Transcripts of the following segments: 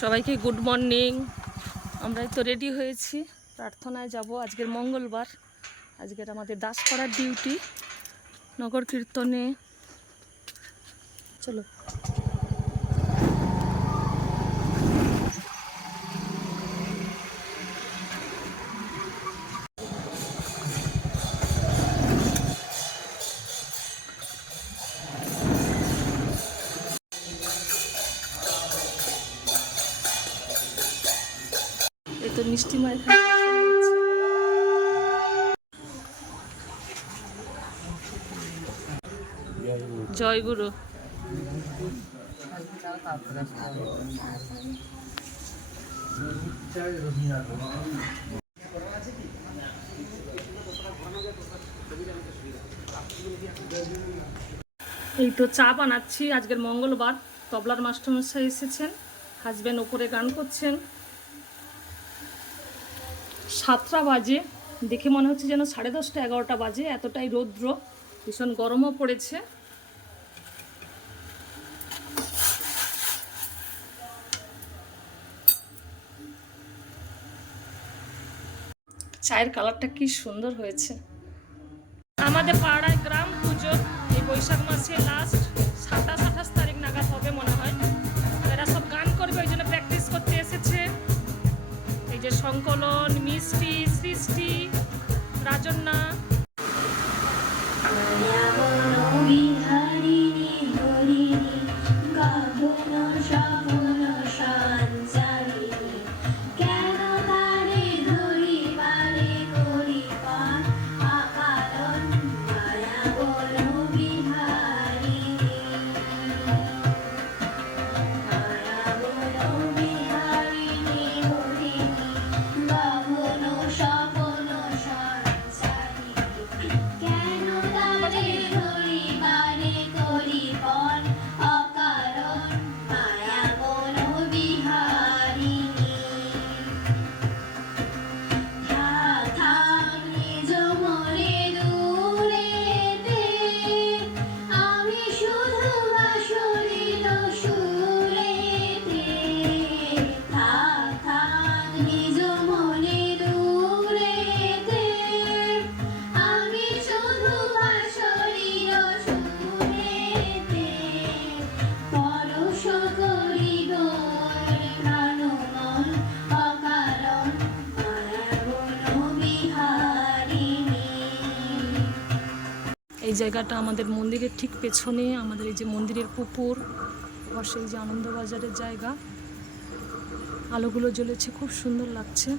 সবাইকে good morning. আমরাই তো রেডি হয়েছি, প্রার্থনায় যাব। আজকের মঙ্গলবার, আজকের আমাদের দাসপাড়ার ডিউটি, নগর কীর্তনে। চলো। এই তো মিষ্টি মায়ের জয় গুরু। এই তো চা বানাচ্ছি। আজকের মঙ্গলবার, তবলার মাস্টারমশাই এসেছেন, হাজব্যান্ড ওপরে গান করছেন। 7টা বাজে, দেখে মনে হচ্ছে যেন 10:30 11টা বাজে, এতটাই রৌদ্র, ভীষণ গরমও পড়েছে। চায়ের কালারটা কি সুন্দর হয়েছে। আমাদের পাড়ায় গ্রাম পুজো এই বৈশাখ মাসে লাস্ট 27-28 তারিখ নাগাদ হবে মনে হয়। এরা সব গান করবে, ওই জন্য প্র্যাকটিস করতে এসেছে। এই যে সংকলন, মিষ্টি, সৃষ্টি, রাজন্যা। এই জায়গাটা আমাদের মন্দিরের ঠিক পেছনে, আমাদের এই যে মন্দিরের পুকুর, পাশে এই যে আনন্দবাজারের জায়গা, আলোগুলো জ্বলেছে, খুব সুন্দর লাগছে।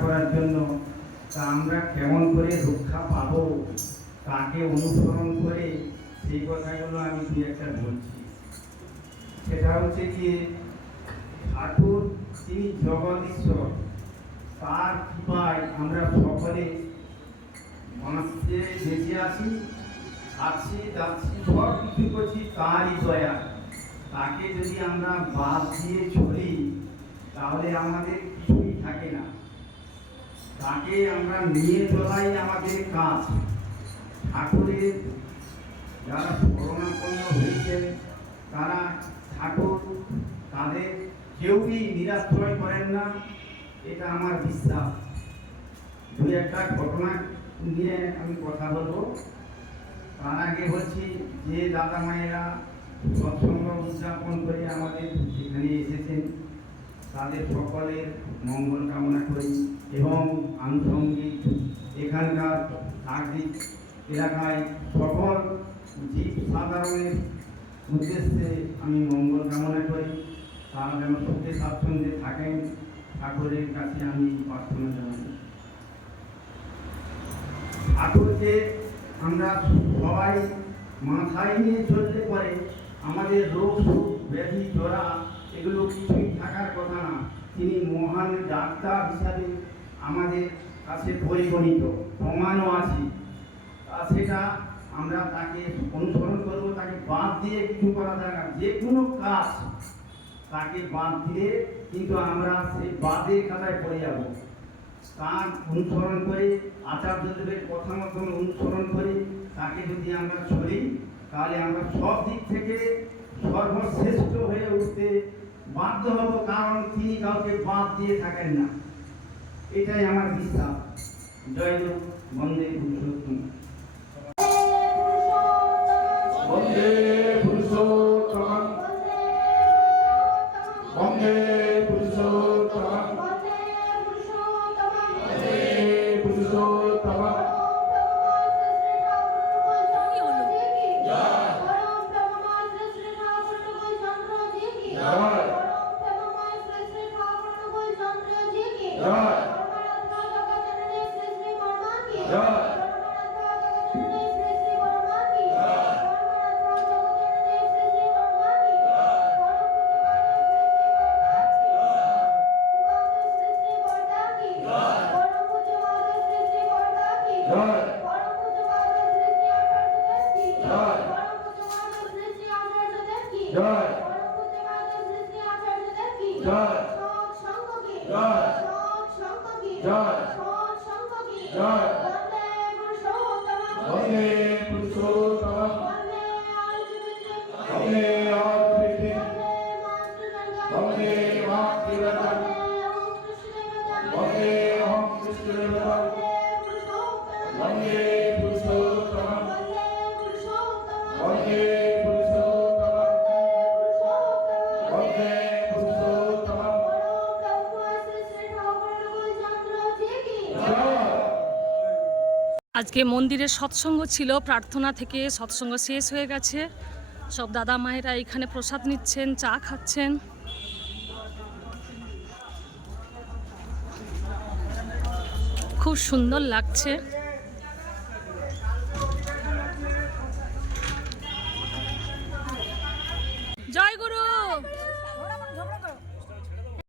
করার জন্য। তা আমরা কেমন করে রক্ষা পাবো, তাকে অনুসরণ করে সেই কথাগুলো আমি দু একটা বলছি। সেটা হচ্ছে কি, ঠাকুর তিনি জগদীশ্বর, তার কৃপায় আমরা সকলে মানুষকে বেঁচে আছি, খাচ্ছি যাচ্ছি, সব কিছু করছি তারই দয়া। তাকে যদি আমরা বাদ দিয়ে চলি তাহলে আমাদের কিছুই থাকে না। তাকে আমরা নিয়ে চলাই আমাদের কাজ। ঠাকুরের যারা শরণাপন্ন হয়েছেন তারা ঠাকুর তাদের কেউই নিরাশ্রয় করেন না, এটা আমার বিশ্বাস। দু একটা ঘটনা নিয়ে আমি কথা বলবো। তার আগে বলছি যে দাদা মায়েরা সৎসঙ্গ উদযাপন করে আমাদের এখানে এসেছেন, তাদের সকলের মঙ্গল কামনা করি এবং আনুষঙ্গিক এখানকার নাগরিক এলাকায় সকল জীব সাধারণের উদ্দেশ্যে আমি মঙ্গল কামনা করি। তারা যেন সুখে স্বাচ্ছন্দ্যে থাকেন, ঠাকুরের কাছে আমি প্রার্থনা জানাই। ঠাকুরকে আমরা সবাই মাথায় নিয়ে চলতে পারে, আমাদের রোগ সুখ ব্যাধি জরা এগুলো কিছুই থাকার কথা না। তিনি মহান ডাক্তার হিসাবে আমাদের কাছে পরিগণিত, প্রমাণও আছে। সেটা আমরা তাকে অনুসরণ করব, তাকে বাদ দিয়ে কিছু করা যায় না। যে কোনো কাজ তাকে বাদ দিয়ে কিন্তু আমরা সেই বাদের খাতায় পড়ে যাব। তার অনুসরণ করে আচার্যদেবের কথা মতন অনুসরণ করে তাকে যদি আমরা চলি তাহলে আমরা সব দিক থেকে সর্বশ্রেষ্ঠ হয়ে উঠতে বাধ্য হব, কারণ তিনি কাউকে বাদ দিয়ে থাকেন না। এটাই আমার বিশ্বাস। জয় লোক, বন্দে পুরুষোত্তম। বন্দে পুরুষোত্তম, বন্দে পুরুষোত্তম, বন্দে পুরুষোত্তম। আজকে মন্দিরে সৎসঙ্গ ছিল, প্রার্থনা থেকে সৎসঙ্গ শেষ হয়ে গেছে। সব দাদা মায়েরা এখানে প্রসাদ নিচ্ছেন, চা খাচ্ছেন। খুব সুন্দর লাগছে।